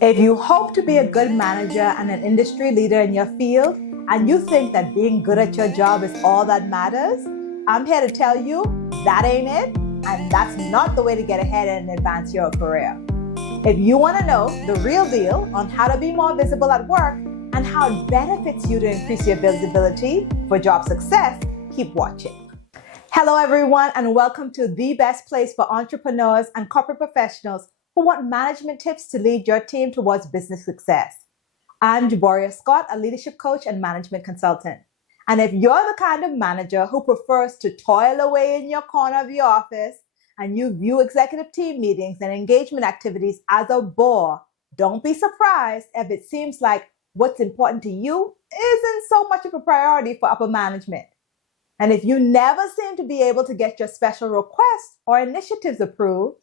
If you hope to be a good manager and an industry leader in your field, and you think that being good at your job is all that matters, I'm here to tell you that ain't it, and that's not the way to get ahead and advance your career. If you want to know the real deal on how to be more visible at work and how it benefits you to increase your visibility for job success, keep watching. Hello, everyone, and welcome to the best place for entrepreneurs and corporate professionals who want management tips to lead your team towards business success. I'm Jaboria Scott, a leadership coach and management consultant. And if you're the kind of manager who prefers to toil away in your corner of your office and you view executive team meetings and engagement activities as a bore, don't be surprised if it seems like what's important to you isn't so much of a priority for upper management. And if you never seem to be able to get your special requests or initiatives approved,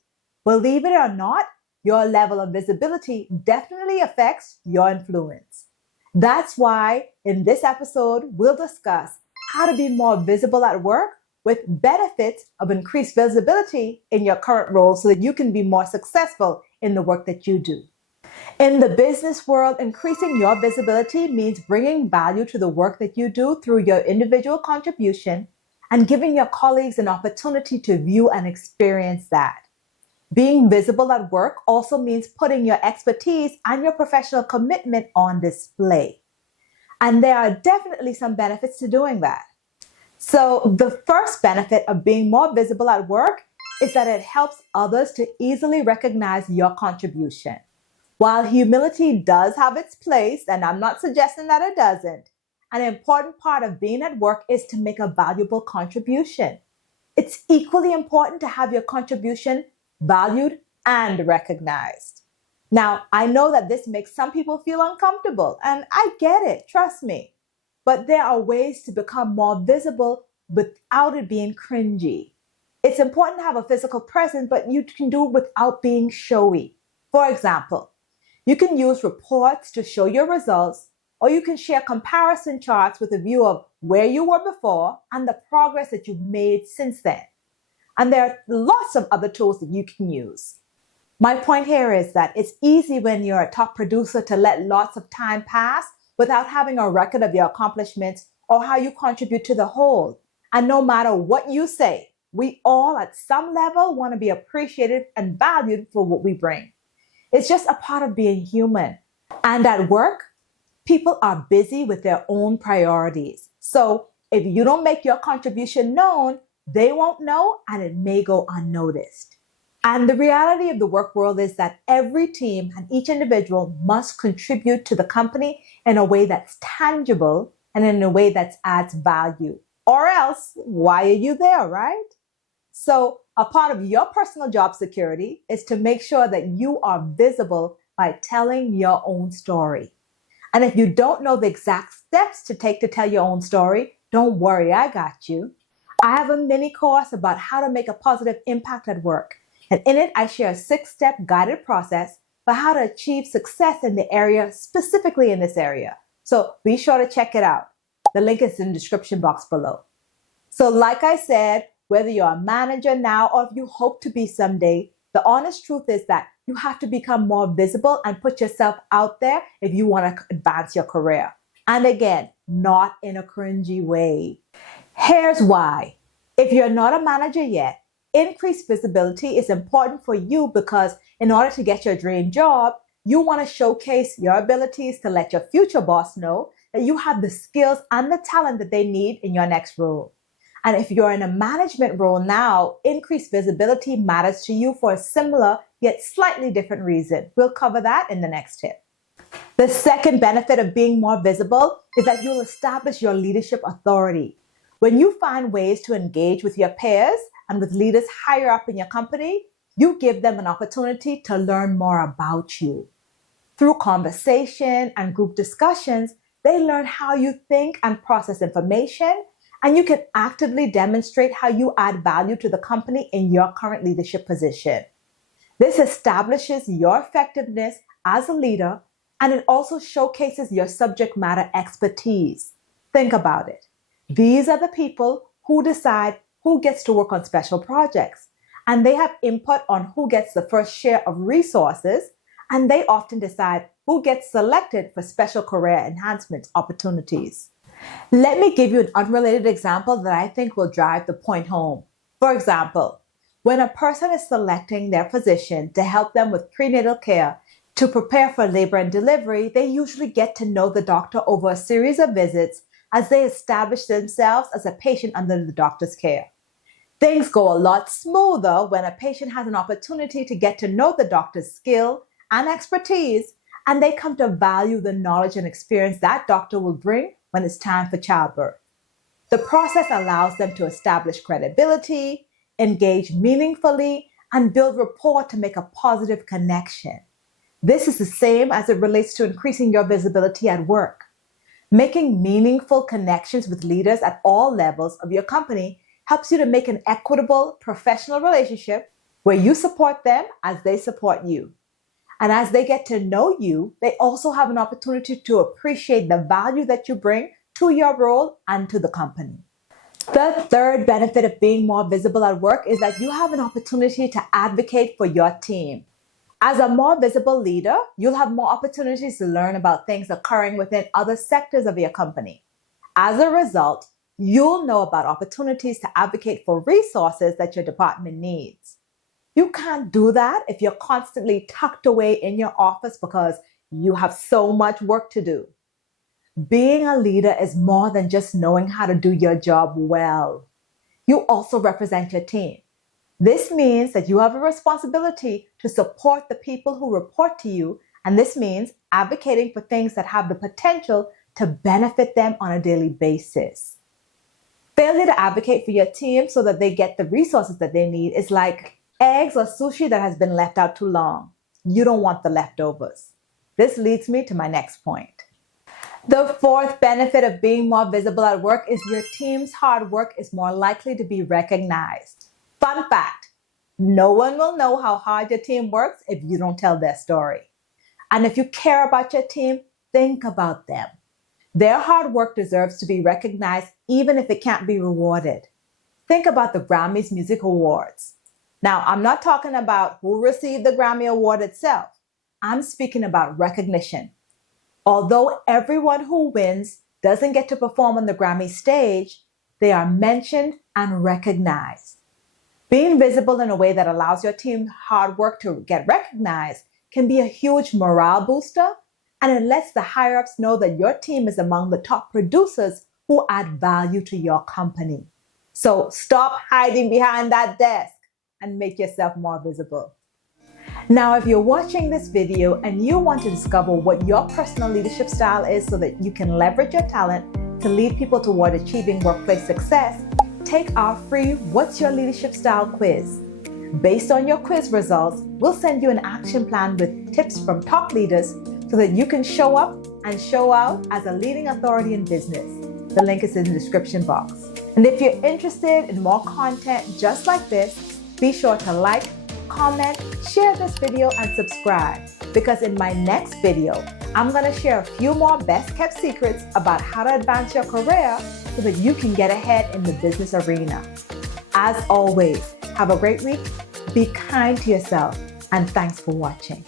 believe it or not, your level of visibility definitely affects your influence. That's why in this episode, we'll discuss how to be more visible at work with benefits of increased visibility in your current role so that you can be more successful in the work that you do. In the business world, increasing your visibility means bringing value to the work that you do through your individual contribution and giving your colleagues an opportunity to view and experience that. Being visible at work also means putting your expertise and your professional commitment on display. And there are definitely some benefits to doing that. So the first benefit of being more visible at work is that it helps others to easily recognize your contribution. While humility does have its place, and I'm not suggesting that it doesn't, an important part of being at work is to make a valuable contribution. It's equally important to have your contribution valued and recognized. Now, I know that this makes some people feel uncomfortable, and I get it, trust me. But there are ways to become more visible without it being cringy. It's important to have a physical presence, but you can do it without being showy. For example, you can use reports to show your results, or you can share comparison charts with a view of where you were before and the progress that you've made since then. And there are lots of other tools that you can use. My point here is that it's easy when you're a top producer to let lots of time pass without having a record of your accomplishments or how you contribute to the whole. And no matter what you say, we all at some level want to be appreciated and valued for what we bring. It's just a part of being human. And at work, people are busy with their own priorities. So if you don't make your contribution known, they won't know and it may go unnoticed. And the reality of the work world is that every team and each individual must contribute to the company in a way that's tangible and in a way that adds value. Or else, why are you there, right? So a part of your personal job security is to make sure that you are visible by telling your own story. And if you don't know the exact steps to take to tell your own story, don't worry, I got you. I have a mini course about how to make a positive impact at work. And in it, I share a 6-step guided process for how to achieve success in the area, specifically in this area. So be sure to check it out. The link is in the description box below. So like I said, whether you're a manager now or if you hope to be someday, the honest truth is that you have to become more visible and put yourself out there if you want to advance your career. And again, not in a cringy way. Here's why. If you're not a manager yet, increased visibility is important for you because in order to get your dream job, you want to showcase your abilities to let your future boss know that you have the skills and the talent that they need in your next role. And if you're in a management role now, increased visibility matters to you for a similar yet slightly different reason. We'll cover that in the next tip. The second benefit of being more visible is that you'll establish your leadership authority. When you find ways to engage with your peers and with leaders higher up in your company, you give them an opportunity to learn more about you. Through conversation and group discussions, they learn how you think and process information, and you can actively demonstrate how you add value to the company in your current leadership position. This establishes your effectiveness as a leader, and it also showcases your subject matter expertise. Think about it. These are the people who decide who gets to work on special projects, and they have input on who gets the first share of resources and they often decide who gets selected for special career enhancement opportunities. Let me give you an unrelated example that I think will drive the point home. For example, when a person is selecting their physician to help them with prenatal care to prepare for labor and delivery, they usually get to know the doctor over a series of visits as they establish themselves as a patient under the doctor's care. Things go a lot smoother when a patient has an opportunity to get to know the doctor's skill and expertise, and they come to value the knowledge and experience that doctor will bring when it's time for childbirth. The process allows them to establish credibility, engage meaningfully, and build rapport to make a positive connection. This is the same as it relates to increasing your visibility at work. Making meaningful connections with leaders at all levels of your company helps you to make an equitable professional relationship where you support them as they support you. And as they get to know you, they also have an opportunity to appreciate the value that you bring to your role and to the company. The third benefit of being more visible at work is that you have an opportunity to advocate for your team. As a more visible leader, you'll have more opportunities to learn about things occurring within other sectors of your company. As a result, you'll know about opportunities to advocate for resources that your department needs. You can't do that if you're constantly tucked away in your office because you have so much work to do. Being a leader is more than just knowing how to do your job well. You also represent your team. This means that you have a responsibility to support the people who report to you, and this means advocating for things that have the potential to benefit them on a daily basis. Failure to advocate for your team so that they get the resources that they need is like eggs or sushi that has been left out too long. You don't want the leftovers. This leads me to my next point. The fourth benefit of being more visible at work is your team's hard work is more likely to be recognized. Fun fact, no one will know how hard your team works if you don't tell their story. And if you care about your team, think about them. Their hard work deserves to be recognized even if it can't be rewarded. Think about the Grammys Music Awards. Now, I'm not talking about who received the Grammy Award itself. I'm speaking about recognition. Although everyone who wins doesn't get to perform on the Grammy stage, they are mentioned and recognized. Being visible in a way that allows your team's hard work to get recognized can be a huge morale booster, and it lets the higher-ups know that your team is among the top producers who add value to your company. So stop hiding behind that desk and make yourself more visible. Now, if you're watching this video and you want to discover what your personal leadership style is so that you can leverage your talent to lead people toward achieving workplace success, take our free What's Your Leadership Style quiz. Based on your quiz results, we'll send you an action plan with tips from top leaders so that you can show up and show out as a leading authority in business. The link is in the description box. And if you're interested in more content just like this, be sure to like, comment, share this video, and subscribe, because in my next video, I'm going to share a few more best kept secrets about how to advance your career so that you can get ahead in the business arena. As always, have a great week, be kind to yourself, and thanks for watching.